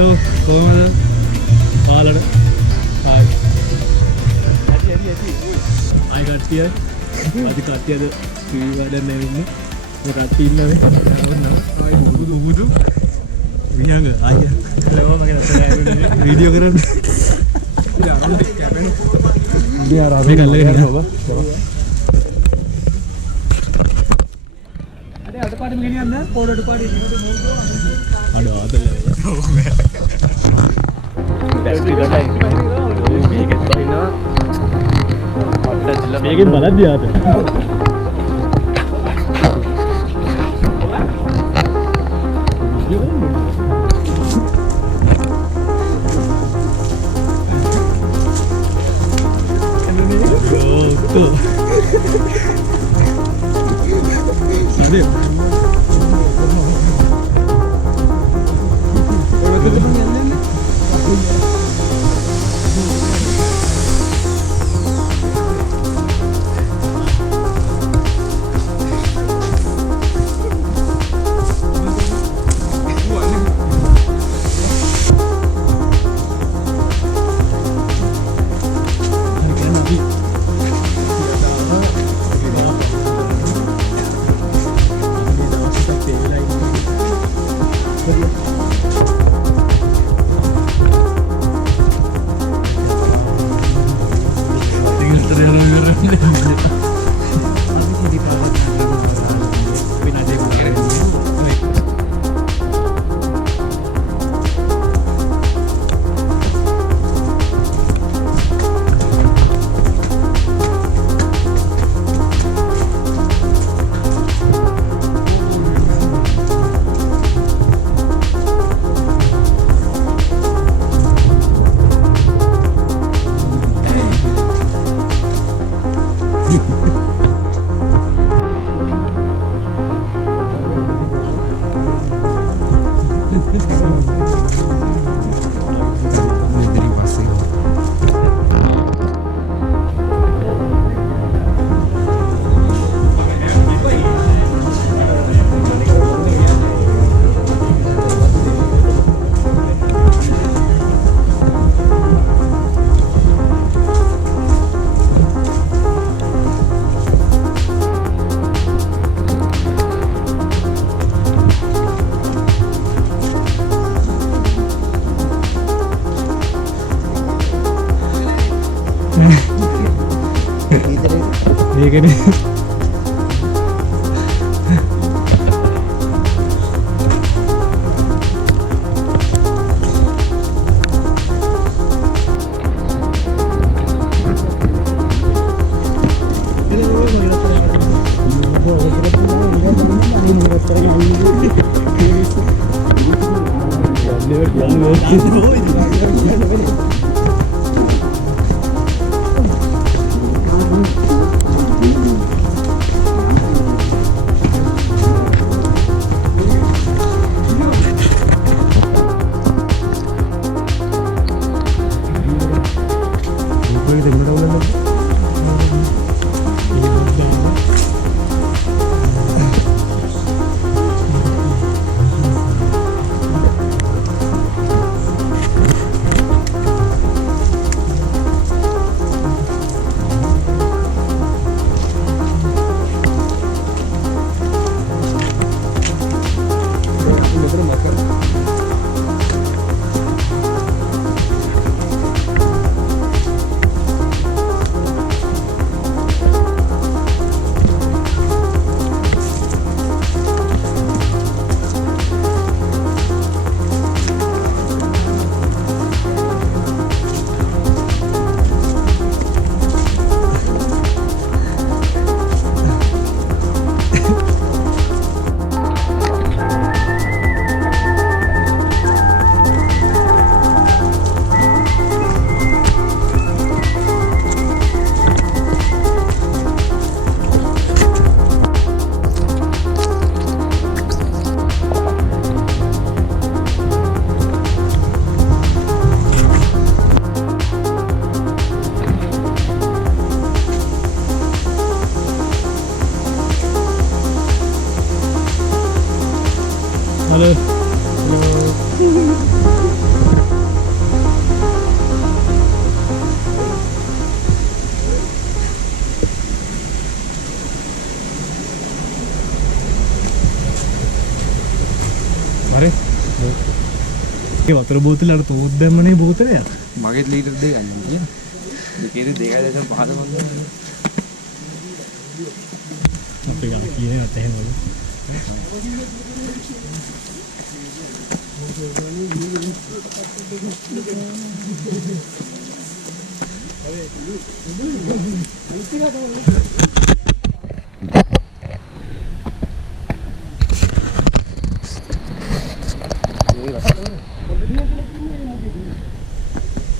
Hello කොහමද? පාලට ආයි ආයි කට්ටිය අද කට්ටියද ටීවී වලට නැවෙන්නේ මේ කට්ටිය ඉන්නනේ ආයි බුදු විහංග ආයි හලෝ මගේ අතට වීඩියෝ කරන්න ඉතින් අරන් කැපෙන ඉතින් අර මේ කල්ලගෙන ඔබ අද අඩපාඩම ගෙනියන්න පොඩ අඩපාඩි ඉන්නකොට අඩ ආදල මේකෙන් බලද්දි ආද ඒකනේ අර ඒ වතුර බෝතලේ අර තෝත් දැම්මනේ බෝතලේ මගෙත් ලීටර් දෙකක් ගන්න කියන. දෙකේ 2.5 මං අපේ ගාන කියන්නේ නැත් එහෙම වල.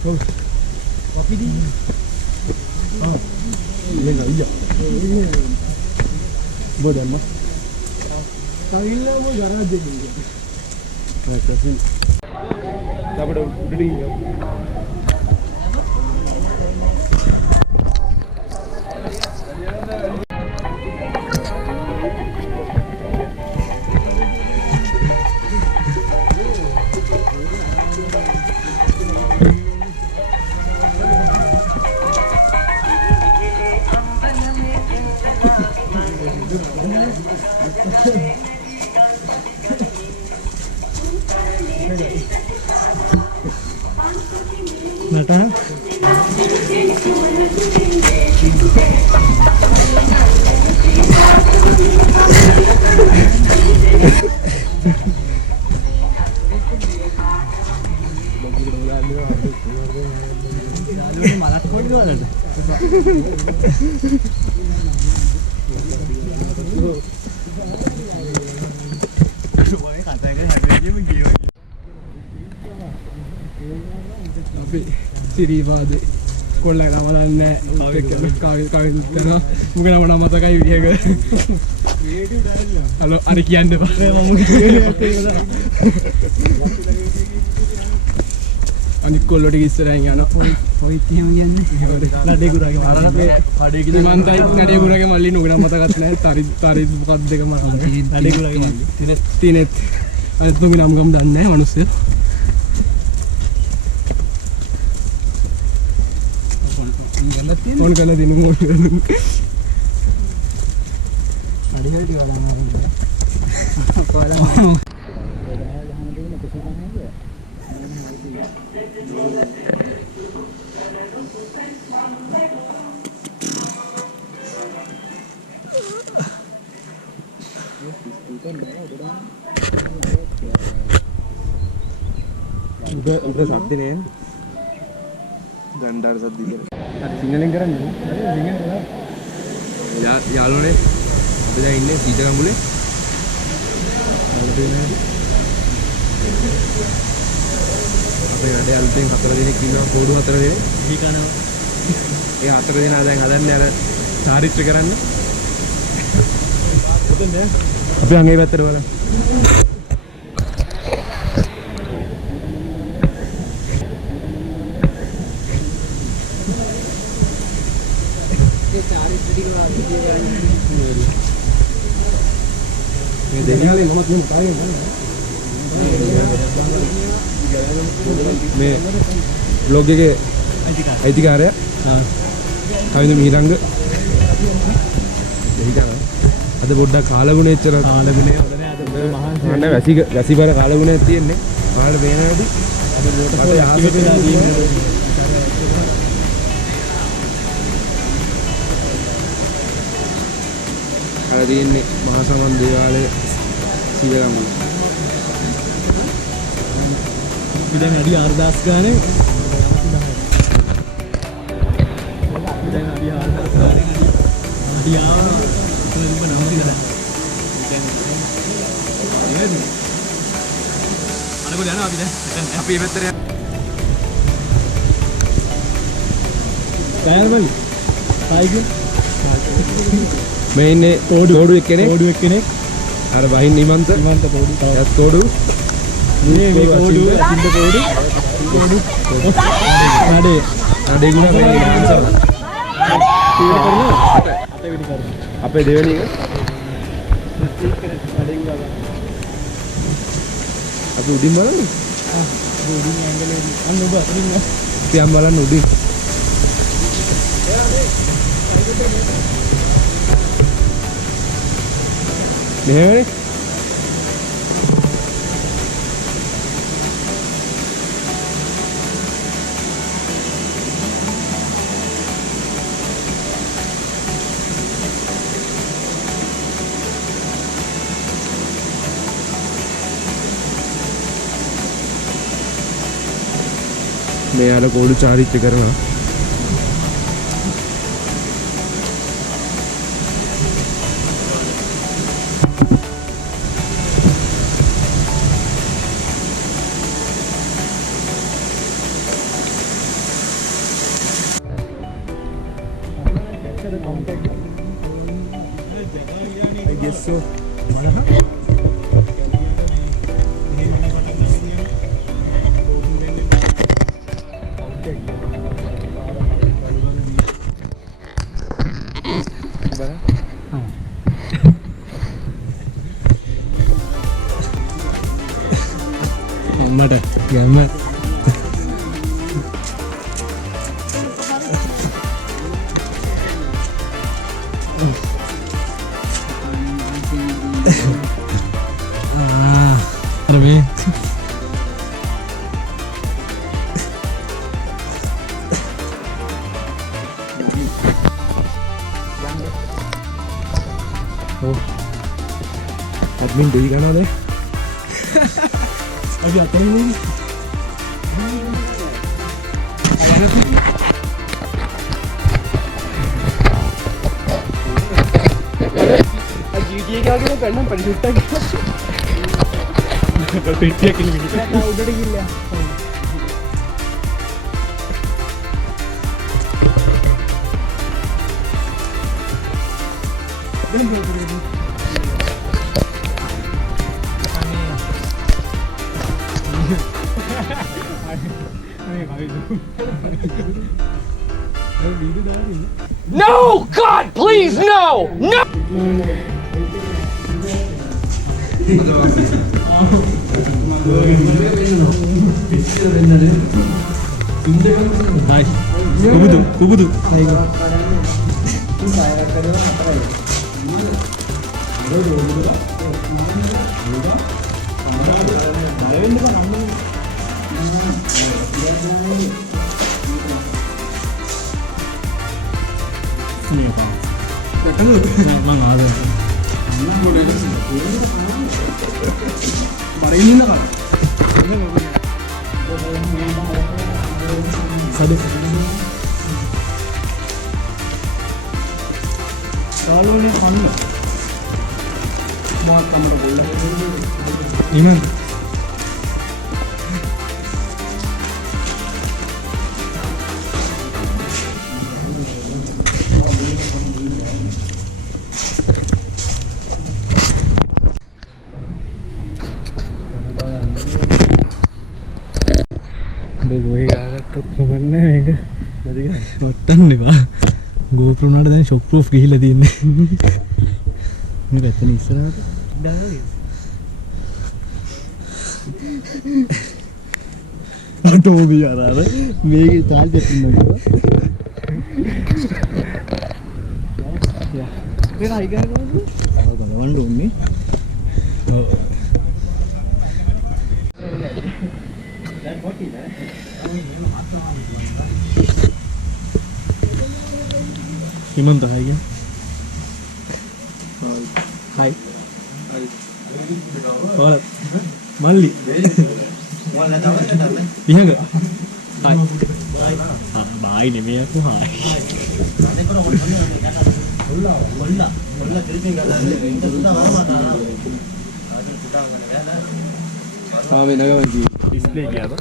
Kopi di. Ah. Ini enggak iya. Bodan mas. Kawinnya mau garage ni. Nah, kasi. Dapat udah ini. Nata malas kau itu ada. Tapi Siriwade කොල්ල නමලන්නේ කවින් මුග නම නමතකයි විදිහක හලෝ අර කියන්න එපා අනිත් කොල්ලට ඉස්සරහින් යනවා කොයිත් එහෙම කියන්නේ නඩේ ගුරාගේ මල්ලි කඩේ කිව්ව මන්තයි නඩේ ගුරාගේ මල්ලි නුග නම මතකත් නැහැ තරි මොකක්ද දෙක මතකයි නඩේ ගුරාගේ මල්ලි තිනෙත් අනිත් නුග නම් ගම් දන්නේ නැහැ මිනිස්සු फोन करना दिन में अड़ी हल्दी वाला उधर साथ दिन है गंडार साथ दिन සිංහලෙන් කරන්නේ සිංහලෙන් කරා යාළුවනේ අපි දැන් ඉන්නේ සීතගමුලේ අපේ වැඩේ අලුතෙන් 4 දිනක් ඉන්නවා කෝඩු 4 දිනේ එහි කනවා ඒ 4 දිනා දැන් හදන්නේ අර චාරිත්‍ර කරන්න උතෙන්ද අපි අංගේ පැත්තට බලමු මේ දෙවියන්ගේ මමත් මේ කායේ මේ බ්ලොග් එකේ අයිතිකාරයා කවිඳු මිහිරංග දෙවියන් අද පොඩ්ඩක් කාලගුණ එච්චර කාලගුණේ හොඳ නෑ අද මහා වැසිබර කාලගුණයක් තියෙන්නේ කාලේ වේනවලු අද මට ආසෙලා තියෙන්නේ තියෙන්නේ මහා සමන් දේවාලය සීලගමුල. දැන් අඩි 4000 ගානේ දැන් අඩි 4000 ගානේ අඩි ආවම නම දිනලා. දැන් අරගොල්ලෝ යනවා අපි දැන් අපි මේ පැත්තට යනවා. කායිද? මේ ඉන්නේ කෝඩු එක්කෙනෙක් අර වහින් නිමන්ත කෝඩු යත් කෝඩු මේ කෝඩු අතින්ද කෝඩු නඩේ ගුණ මේ ඉන්සාව අපේ දෙවෙනි එක නඩේ ගුණ අපි උඩින් බලමු. උඩින් ඇඟල අන්න ඔබ අතරින් පියම් බලන්න උඩින්. මෙහෙමනේ. මෙයාල ගෝලු චාරිත්‍ර කරනවා. I guess so. අම්මට ගැම්ම අර මේ admin දෙයි ගන්නවද? අපි අතරින් ඉන්නේ. GTA එකේ වගේ ගන්න පරි සුට්ටක්. පෙට්ටියක් ඉන්නේ මිනිස්සු. උඩට ගිහිල්ලා. දැන් බෝතලේ No! God, please, no! No! Hai. Kubudu. Ini apa? Mang ada. Mari ini nak. Sadu. Kalau ni mana? Mau kamera boleh? Iman. gue agak kemana ya? Tadi kan hotan nih pak. GoPro nada dan shockproof gila di ini. Ini kata nih istirahat. Dah ya. Aduh biar apa? Megi target ini juga. Ya. Ini harga berapa? Kalau Bandung nih. Oh. Gimana tuh harga? Hai. Orang Mali. Iya enggak? Hai. Ah, bye nih Mia aku hai. Ah, benar kan di display क्या था?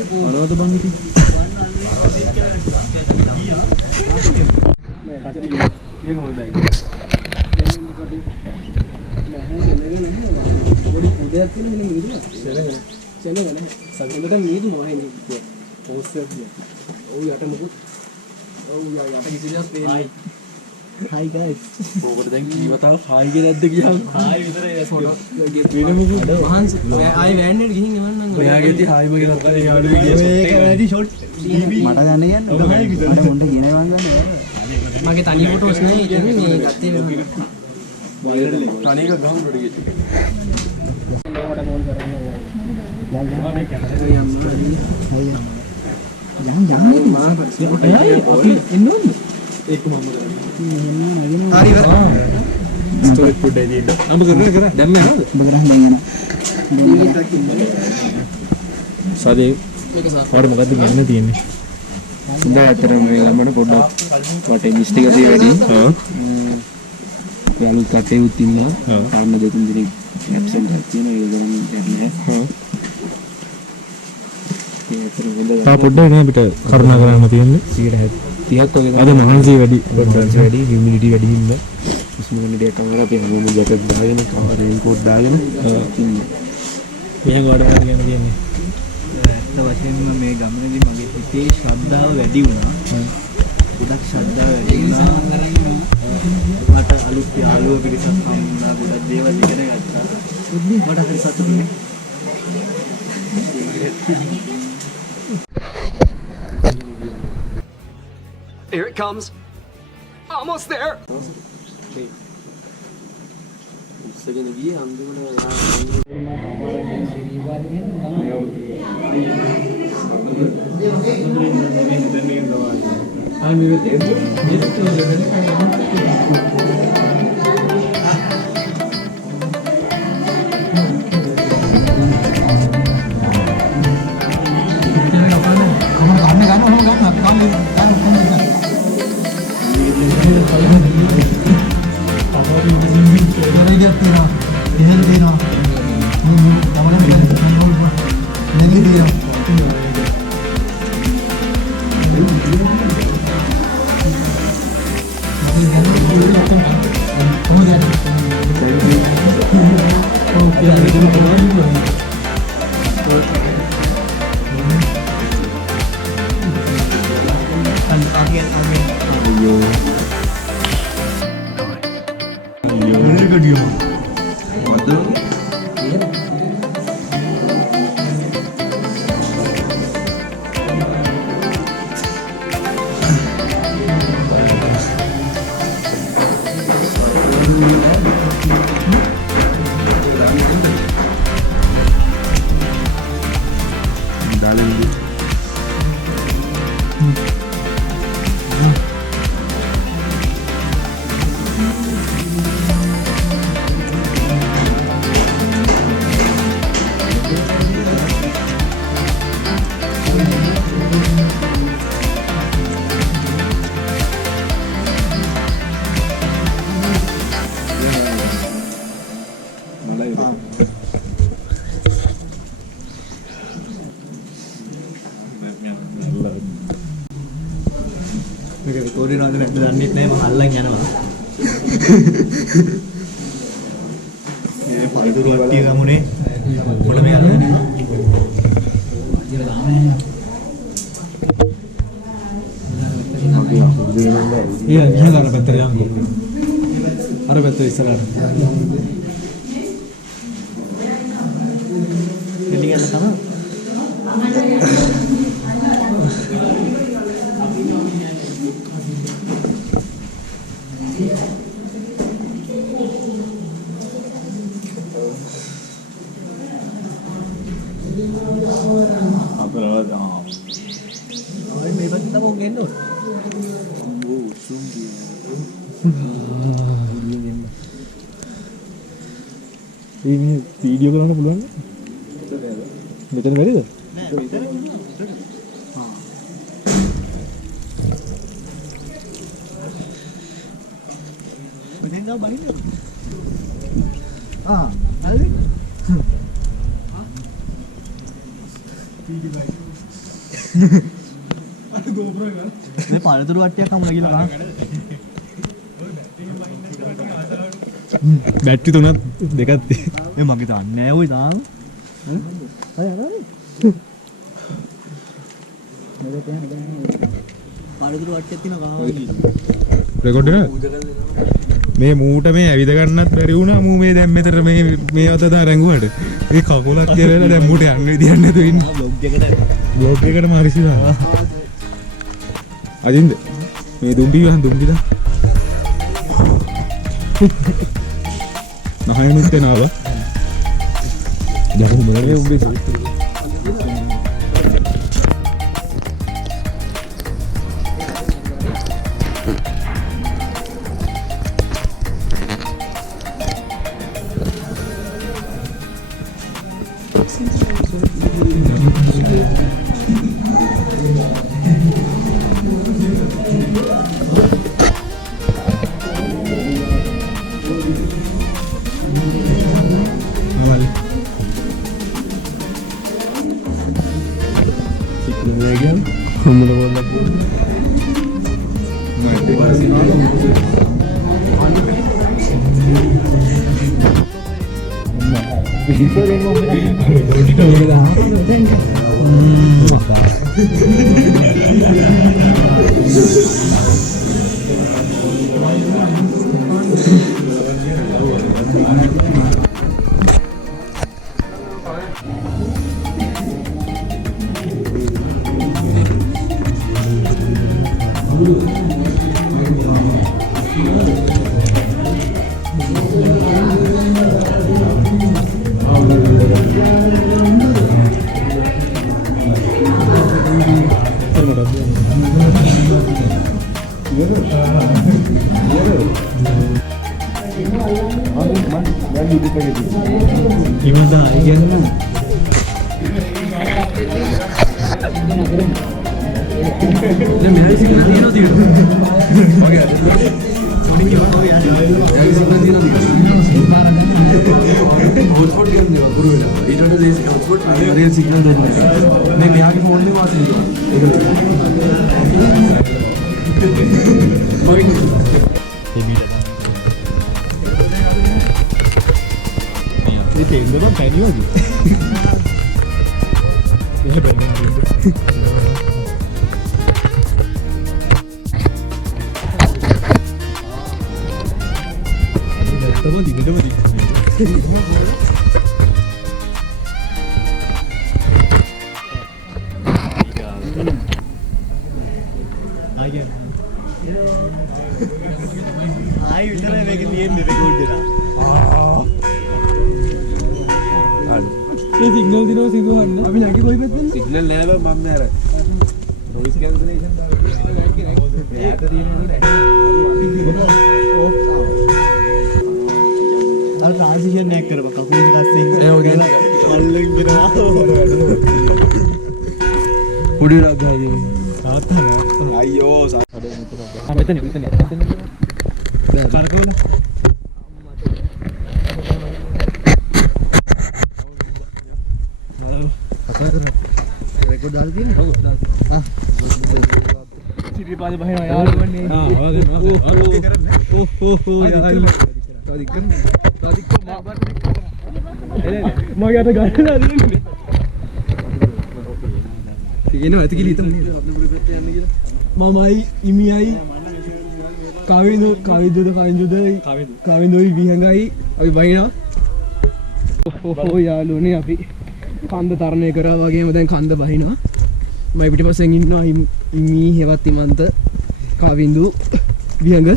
Ada tu bang itu. Hi guys. ඕකට දැන් කීවතාව hi කියලා නැද්ද කියන්න. Hi විතරයි ඇස්කෝ. මහන්සි ආයි වෑන් එකට ගිහින් එවන්නම්. ඔයාගේ ඉතින් හායිම කියලා තමයි යාළුවෝ ඒක වැඩි ෂොට් මට ගන්න කියන්නේ මට මොන්ට කියනවා ගන්න මගේ තනි ෆොටෝස් නෑ ඉතින් මේ ගත්තේ තනියක ගහන්න උඩ ගිහින්. අපි එන්න ඕනද? ඒක මම කරන්නේ. හරි ස්ටෝරේජ් ෆුඩ් එකේ ඉන්න. නම්බ කරා දැම්ම නේද? ඔබ කරන්නේ දැන් යනවා සාදේ පාර මොකද්ද කියන්න තියෙන්නේ? ඉතින් ඇත්තටම මේ ගමන පොඩ්ඩක් වටේ මිස්ටික් එක වැඩි. යාළුවෝ කටේ උත් ඉන්නවා. කාරණ දෙතුන් දිනක් ඇබ්සන්ට් එකක් තියෙනවා ඒක ගමන් නැහැ. තා පොඩ්ඩක් නේ අපිට කරුණා කරන්න තියෙන්නේ 30ක් වගේ අද මහන්සිය වැඩි කොන්ෆරන්ස් වැඩි හියුමිඩිටි වැඩි හින්දා උස්මානියට එකම අපි හැමෝම ජැකට් දාගෙන කවර් රේන්කෝට් දාගෙන ඉන්නේ. මෙහෙන් වඩ වැඩ ගන්න තියෙන්නේ. ඇත්ත වශයෙන්ම මේ ගමනේදී මගේ හිතේ ශ්‍රද්ධාව වැඩි වුණා. ගොඩක් ශ්‍රද්ධාව වැඩි වුණා. මට අලුත් යාළුවෝ පිරිසක් හම්බුණා. ගොඩක් දේවල් ඉගෙන ගත්තා. මට හරි සතුටුයි. Here it comes. Almost there. උස්සගෙන ගියේ අන්තිමට මේක රෙකෝඩ් වෙනවද නැද්ද දන්නේ නැහැ මම අල්ලන් යනවා. මේ පළතුරු වට්ටිය ගමුනේ. පොළ මේ අල්ලන්නේ. ගිහලා අර පැත්තට යන්කෝ. අර පැත්තට ඉස්සරහට. එළි ගන්න තමයි. මේ පැත්තට මොකෙන් එන්න ඕන? මේ වීඩියෝ කරන්න පුළුවන් නේද? මෙතන බැරිද? නෑ මෙතන. මෙතෙන් ගා බහින්න. හරි. මේ පළතුරු වට්ටියක් හමුලා කියලා ගන්න. බැටරි තුනක් දෙකක් තියෙනවා. ඒ මගේ තාන්නේ නෑ ඔය තාම. හරි අරගෙන. පළතුරු වට්ටියක් තියෙනවා ගහවල. රෙකෝඩ් එක මේ මූට මේ ඇවිද ගන්නත් බැරි වුණා මූ මේ දැන් මෙතන මේ අත දා රැඟුවට ඒ කකුලක් කියලා දැන් මූට යන්න විදියක් නැතුව ඉන්නේ බ්ලොග් එකට මාරිසි දානවා අදින්ද මේ දුම්බි වහන් දුම්බිලා නහයනුත් එනවා දැන් මොනේ උඹේ මමයි ඉමියයි කවිදුයි විහඟයි අපි බහිනවා යාළුවනේ අපි කන්ද තරණය කරා වගේම දැන් කන්ද බහිනවා මම පිටිපස්සෙන් ඉන්නවා ඉමි හෙවත් ඉමන්ත කවිඳු විහඟ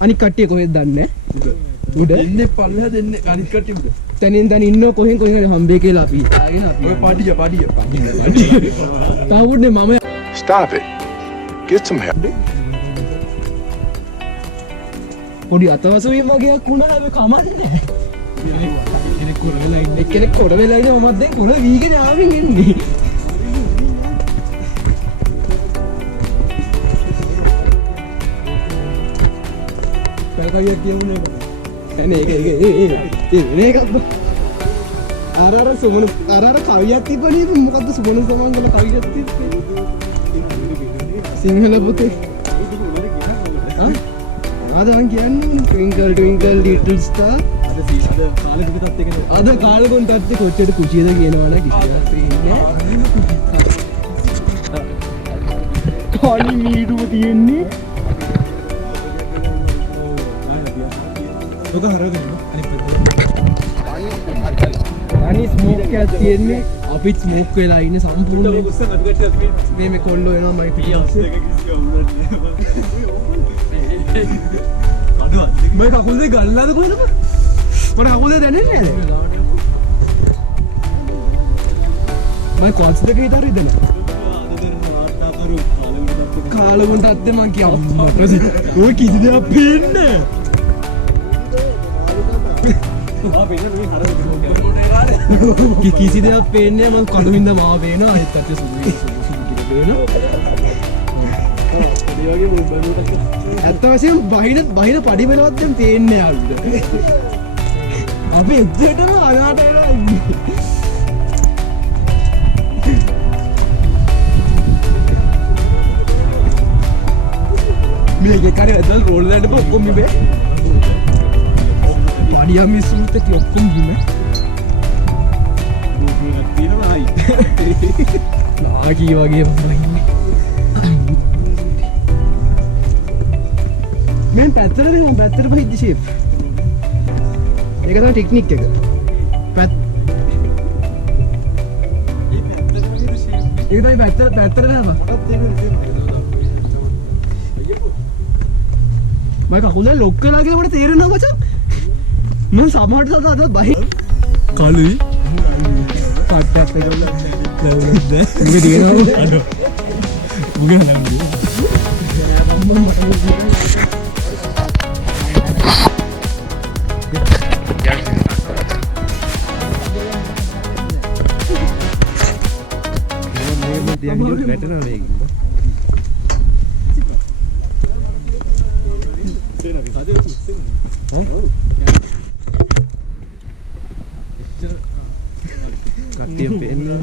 අනික් කට්ටිය කොහෙද දන්නේ උඩ ඉන්නේ පල්ලෙහා දෙන්නේ අනික් කට්ටිය උඩ තනින් ඉන්නෝ කොහෙන් හම්බේ කියලා අපි ආගෙන අපි ඔය පාටිය තාවුනේ මම Stop it. Get some help. පොඩි අතවසුවීම් වගේක් වුණා හැබැයි කමන්නේ එක්කෙනෙක් කොර වෙලා ඉන්නේ මමත් දැන් කොර වීගෙන ආවෙන් එන්නේ කවියක් කියමුනේ එනේ ඒක අර සුමන අර කවියක් තිබ්බනේ මොකද්ද සුමන සමංගල කවියක් තිබ්බේ සිංහල පොතේ අද මං කියන්නේ twinkle twinkle little star අද කාලෙක තත්ත්වය කොච්චර කුචියද කියනවා නම් කිසියක් පේන්නේ නැහැ. කණි මීඩුව තියෙන්නේ ඔක හරගෙන අනිත් පැත්තට. අනි ස්මෝක් එකක් තියෙන්නේ අපිත් ස්මෝක් වෙලා ඉන්නේ සම්පූර්ණයෙන් මේ කොල්ලෝ එනවා මගේ පිටිපස්සේ මම කකුල් දෙක ගල්ලාද කොහෙද මට කකුල් දෙක දැනෙන්නේ නැහැ මම කොල්ස් දෙක හිටාර ඉදලා කාලුන් තත්ත්වය මං කියම්මා ඔය කිසි දෙයක් පේන්නේ කිසි දෙයක් පේන්නේ මම කඩුවින්ද මාව පේනවා අනිත් පැත්තේ සුදු පේනවා ඇත්ත වශයෙන්ම බහින පඩි වෙනවත් දැන් පේන්නේ යාළුද අපි එච්චරටම අනාට වෙලා ඉන්නේ මේක කරේ ඇදල් රෝල් වලට ඔක්කොම ඉබේ පඩියා මිස්සුත් එක්ක ඔක්කොම ඉන්නේ නාගී වගේ වයින්නේ මෙන් පැත්තට දෙමු පැත්තට පහිද්දි ෂේප් ඒක තමයි ටෙක්නික් එක පැත්ත ඒක තමයි පැත්තට දාපන් මම කකුල ලොක් කළා කියලා මට තේරෙනවා මචං මම සමහරට අද බහි කලුයි පට්ටක් එක ලැබුණද උගේ දිනව අඩෝ උගේ ලැබුණේ කට්ටිය පේන්නේ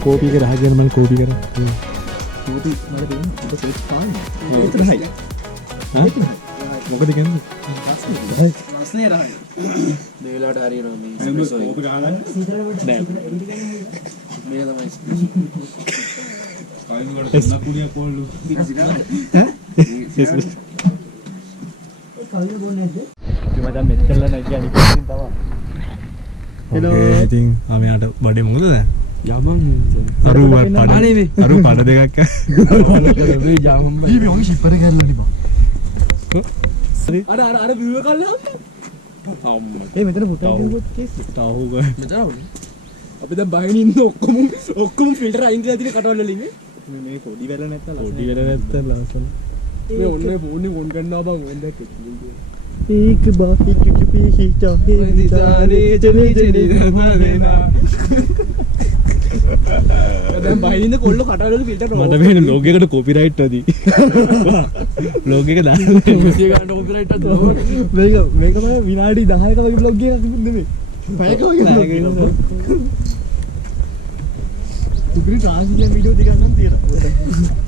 කෝපි එක රහගෙන මම කෝපි කරා කෝපි මට දෙන්න ඔබ සේත් පාන්නේ එතරයි මොකද කියන්නේ රස්නේ රහයි මේ වෙලාවට හරියනවා මේ කෝපි ගහගන්න නෑ මේ තමයි නකුලිය කොල්ලු කවුද බොන්නේ නැද්ද මම දැන් මෙච්චරලා නැහැ කියන්නේ ඉතින් තමයි හෙලෝ ඉතින් ආමයාට බඩේ මොකද දැන් යමන් අරු පඩ දෙකක් මේ යමන් බයි මේ ඔය ෂිප්පර කරලා ලිපා අර වීව කල්ලා අම්මා මෙතන පුතේ කෙනෙකුත් කේස් තාහුව මෙතන අපි දැන් බහින් ඉන්න ඔක්කොම ෆිල්ටර් අයින් කරලා තියෙන කටවල වලින් මේ පොඩි වෙල නැත්තම් ලස්සන මේ ඔන්නේ ෆෝන් එක ඔන් කරනවා බං ඕන් දැක්කේ एक बाकी चुपी ही चाहे दीदारे चले चले रवाना දැන් බහින්න කොල්ල කටවල ෆිල්ටර් මට මේ ලොග් එකට කොපිරයිට් නැති ලොග් එක දාන්න 100 ගන්න කොපිරයිට් එකක් දාන්න මේක මම විනාඩි 10ක වගේ බ්ලොග් එකක් නෙමෙයි 5ක වගේ උග්‍රි ට්‍රාන්ස්ලේෂන් වීඩියෝ ටිකක් නම් තියෙනවා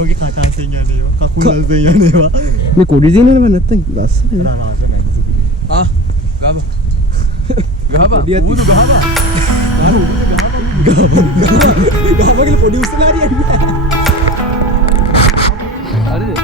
ඔගේ කටාසෙන් යන්නේවා කකුල් වලෙන් යන්නේවා මේ කොඩි දිනේම නැත්තම් ලස්සන ආ ගාබ උදු ගහබ ගහමගල පොඩි උස්සලා හරියන්නේ හරිද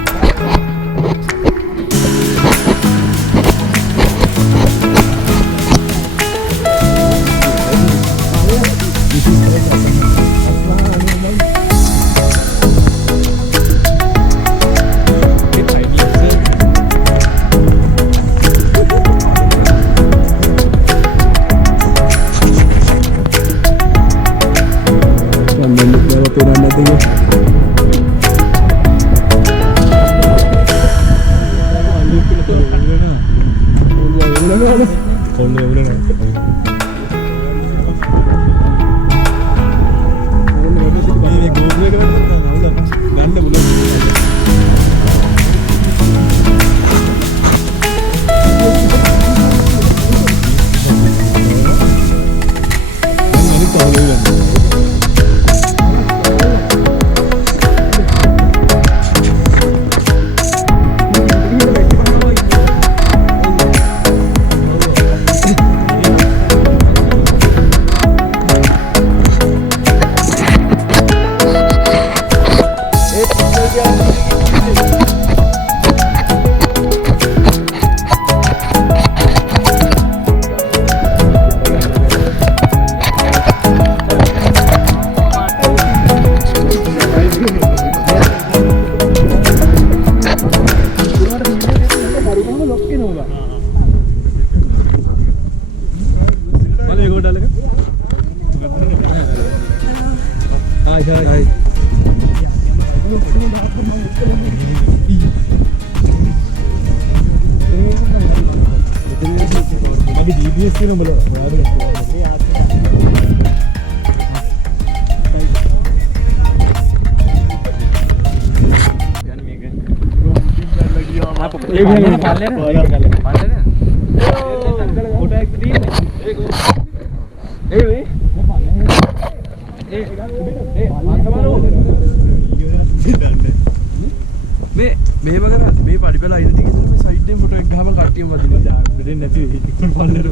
මෙහෙම කරා මේ පඩිපෙළ අයින ටික ඉඳලා මේ සයිඩ් එකේ ෆොටෝ එක ගහම කට්ටියම වදිනවා දෙන්නේ නැති වෙයි ඉක්මන් පල්ලෙට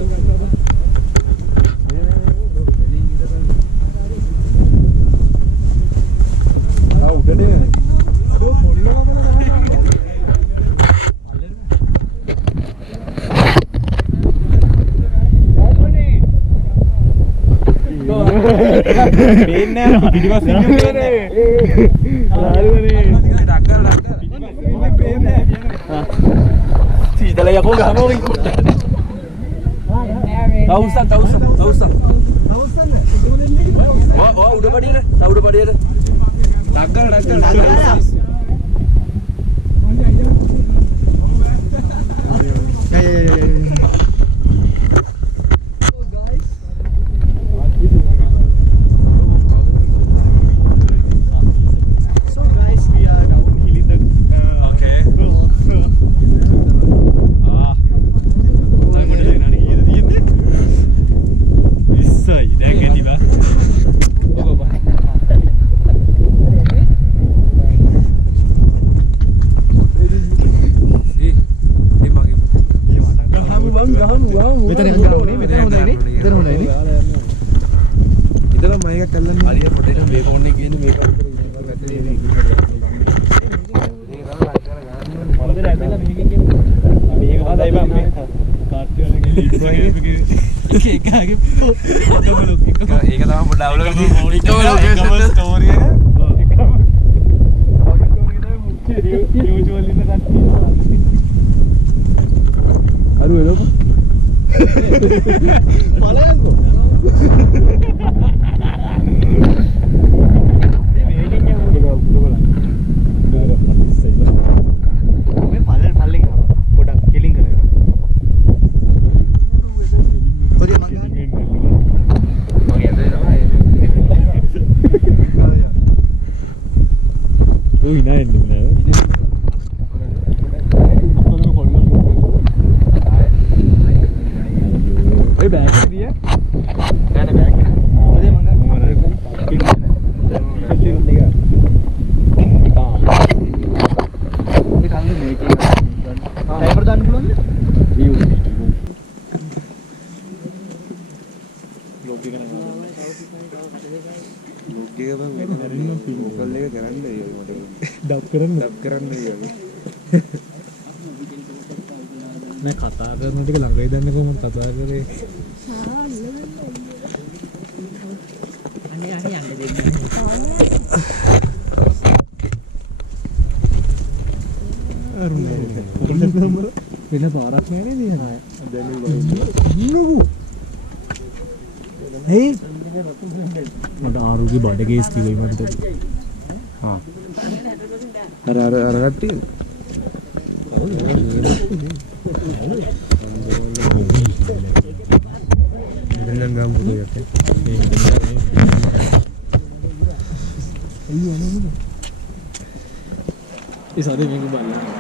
ආ උඩනේ පේන්නේ නැහැ පිටිපස්සේ ඉන්නේ සීතල යකෝ ගහම උඩ පඩියට ඩක්කර කරන්න කරන්න නෑ කතා කරන ටික ළඟයි දන්නේ කොහොමද කතා කරේ අනේ අනේ යන්න දෙන්න. වෙන පාරක් නෑ නේද යන අය නෝ හේ මට ආරුගේ බඩ කේස් කිව්වයි මට අර කට්ටිය ඉතින් ගම් පුතේ ඒ සාදේ මේක බලන්න